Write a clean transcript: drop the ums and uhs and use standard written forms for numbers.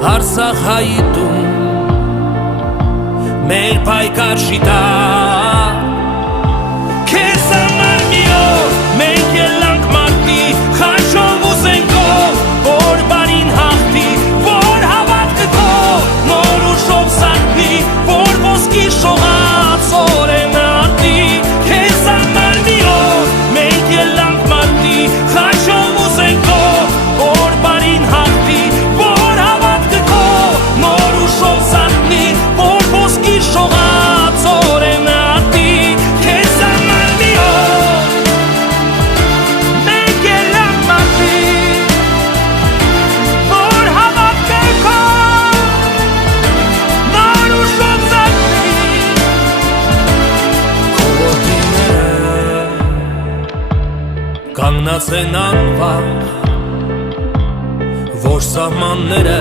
Արցախ հայտում մեր պայքար շիտա քեզ համար մի օր մենք ելանք մարտի խաչով ու զենքով որ բարին հաղթի որ հավատքը քո նոր ուժով սարքվի որ ոսկի շողած օրենը արտի քեզ համար մի օր մենք ելանք մարտի խաչով ու զենքով որ բարին հաղթի որ հավատքը քո նոր ուժով սարքվի որ ոսկի շողած օրենը արտի քեզ համար մի օր մենք ելանք մարտի որ հավատքը քո նոր ուժով սարքվի քո ոտիները կանգնած են անվախ որ սահմանները